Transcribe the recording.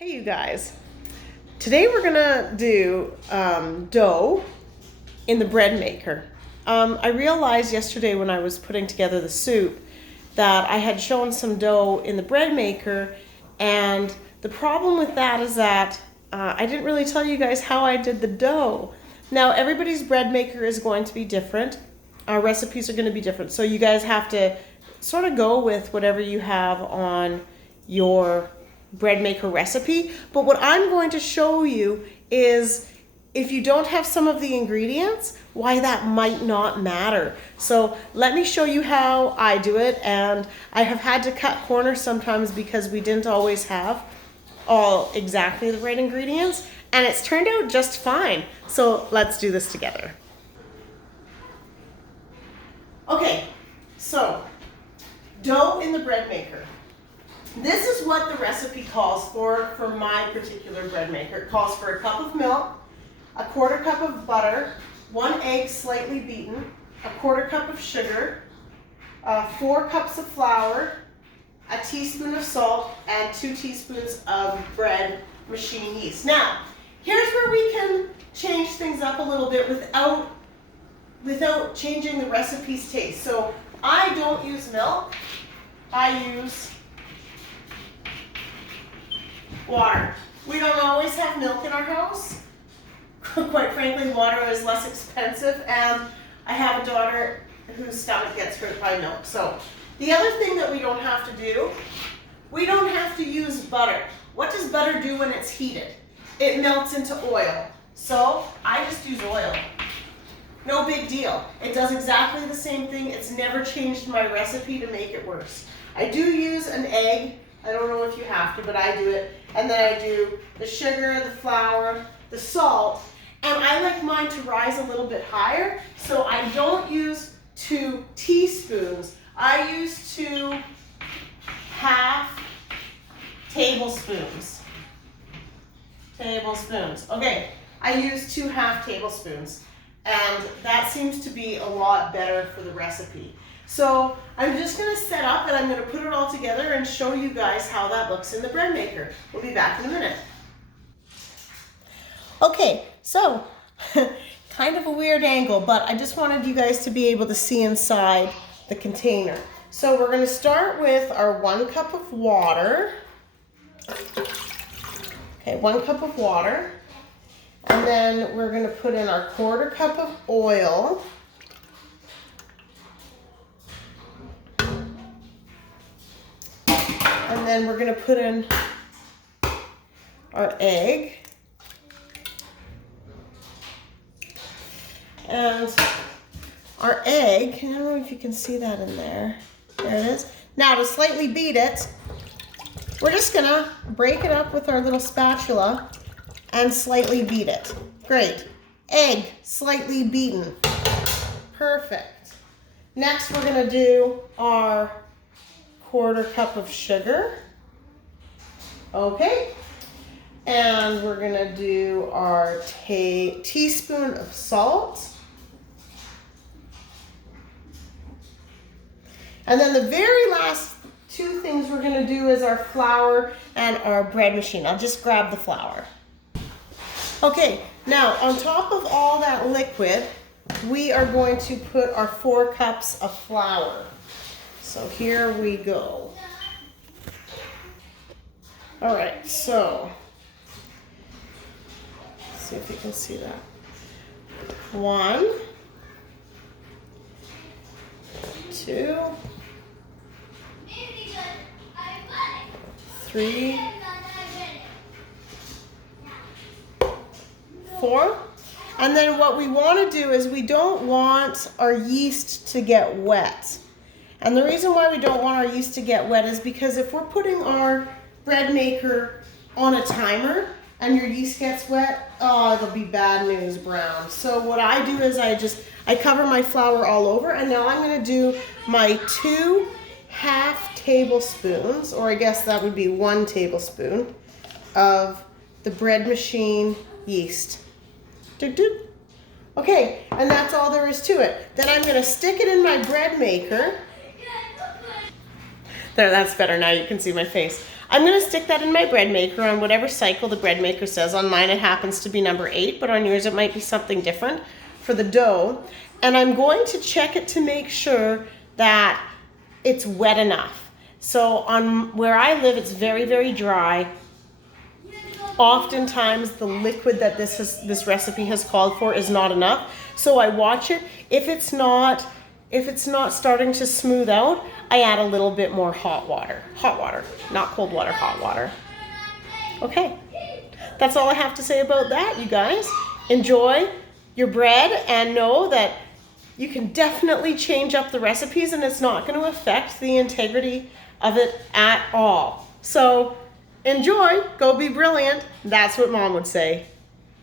Hey you guys, today we're gonna do dough in the bread maker. I realized yesterday when I was putting together the soup that I had shown some dough in the bread maker, and the problem with that is that I didn't really tell you guys how I did the dough. Now everybody's bread maker is going to be different. Our recipes are going to be different, so you guys have to sort of go with whatever you have on your bread maker recipe. But what I'm going to show you is if you don't have some of the ingredients, why that might not matter. So let me show you how I do it. And I have had to cut corners sometimes because we didn't always have all exactly the right ingredients, and it's turned out just fine. So let's do this together. Okay, so dough in the bread maker. This is what the recipe calls for my particular bread maker. It calls for a cup of milk, a quarter cup of butter, 1 egg slightly beaten, a quarter cup of sugar, 4 cups of flour, a teaspoon of salt, and 2 teaspoons of bread machine yeast. Now, here's where we can change things up a little bit without changing the recipe's taste. So I don't use milk, I use water. We don't always have milk in our house. Quite frankly, water is less expensive, and I have a daughter whose stomach gets hurt by milk. So the other thing that we don't have to do, we don't have to use butter. What does butter do when it's heated? It melts into oil. So I just use oil. No big deal. It does exactly the same thing. It's never changed my recipe to make it worse. I do use an egg. I don't know if you have to, but I do it. And then I do the sugar, the flour, the salt, and I like mine to rise a little bit higher, so I don't use 2 teaspoons. I use 2 half tablespoons. Okay, I use 2 half tablespoons, and that seems to be a lot better for the recipe. So I'm just going to set up and I'm going to put it all together and show you guys how that looks in the bread maker. We'll be back in a minute. Okay, so kind of a weird angle, but I just wanted you guys to be able to see inside the container. So we're going to start with our 1 cup of water. Okay, 1 cup of water. And then we're going to put in our quarter cup of oil. And then we're going to put in our egg. And our egg, I don't know if you can see that in there. There it is. Now to slightly beat it, we're just going to break it up with our little spatula and slightly beat it. Great. Egg slightly beaten. Perfect. Next we're going to do our quarter cup of sugar. Okay. And we're going to do our teaspoon of salt. And then the very last 2 things we're going to do is our flour and our bread machine. I'll just grab the flour. Okay, now on top of all that liquid, we are going to put our 4 cups of flour. So here we go. All right, so let's see if you can see that. 1, 2, 3, 4. And then what we want to do is we don't want our yeast to get wet. And the reason why we don't want our yeast to get wet is because if we're putting our bread maker on a timer and your yeast gets wet, oh, it'll be bad news brown. So what I do is I cover my flour all over, and now I'm going to do my 2 half tablespoons, or I guess that would be 1 tablespoon of the bread machine yeast. Okay, and that's all there is to it. Then I'm going to stick it in my bread maker. There, that's better. Now you can see my face. I'm going to stick that in my bread maker on whatever cycle the bread maker says. On mine it happens to be number 8, but on yours it might be something different for the dough. And I'm going to check it to make sure that it's wet enough. So on where I live, it's very, very dry. Oftentimes the liquid that this recipe has called for is not enough. So I watch it. If it's not starting to smooth out, I add a little bit more hot water. Hot water, not cold water, hot water. Okay, that's all I have to say about that, you guys. Enjoy your bread and know that you can definitely change up the recipes and it's not going to affect the integrity of it at all. So enjoy, go be brilliant. That's what Mom would say.